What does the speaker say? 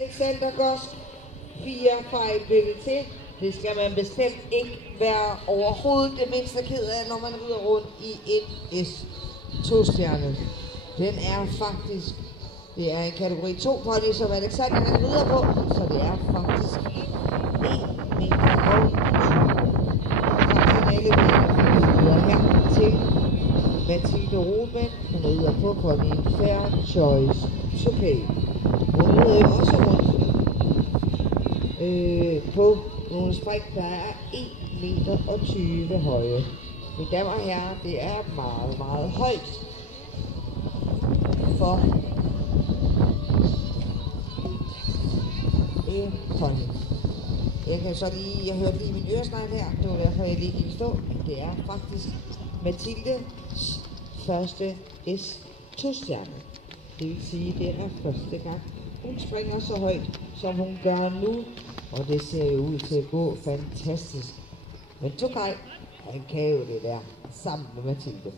Alexander Gosk, 4 fejl blev det til. Det skal man bestemt ikke være overhovedet det mindste ked af, når man rider rundt i en S2-stjerne. Den er faktisk, det er en kategori 2 pony, som Alexander han rider på, så det er faktisk 1 meter og 20. Rider her til Mathilde Rothmann, hun rider på ponyen Fair Choice to Pay. Hun rider jo også rundt på nogle spring, der er 1 meter og 20 høje. Mine damer og herrer, det er meget, meget højt for en pony. Jeg kan så lige, jeg hørte lige min øresnegl her, det var derfor jeg lige gik stå, at det er faktisk Mathildes første S2-stjerne. Det vil sige, at det er første gang, hun springer så højt, som hun gør nu, og det ser jo ud til at gå fantastisk. Men Tokaj, han kan jo det der sammen med Mathilde.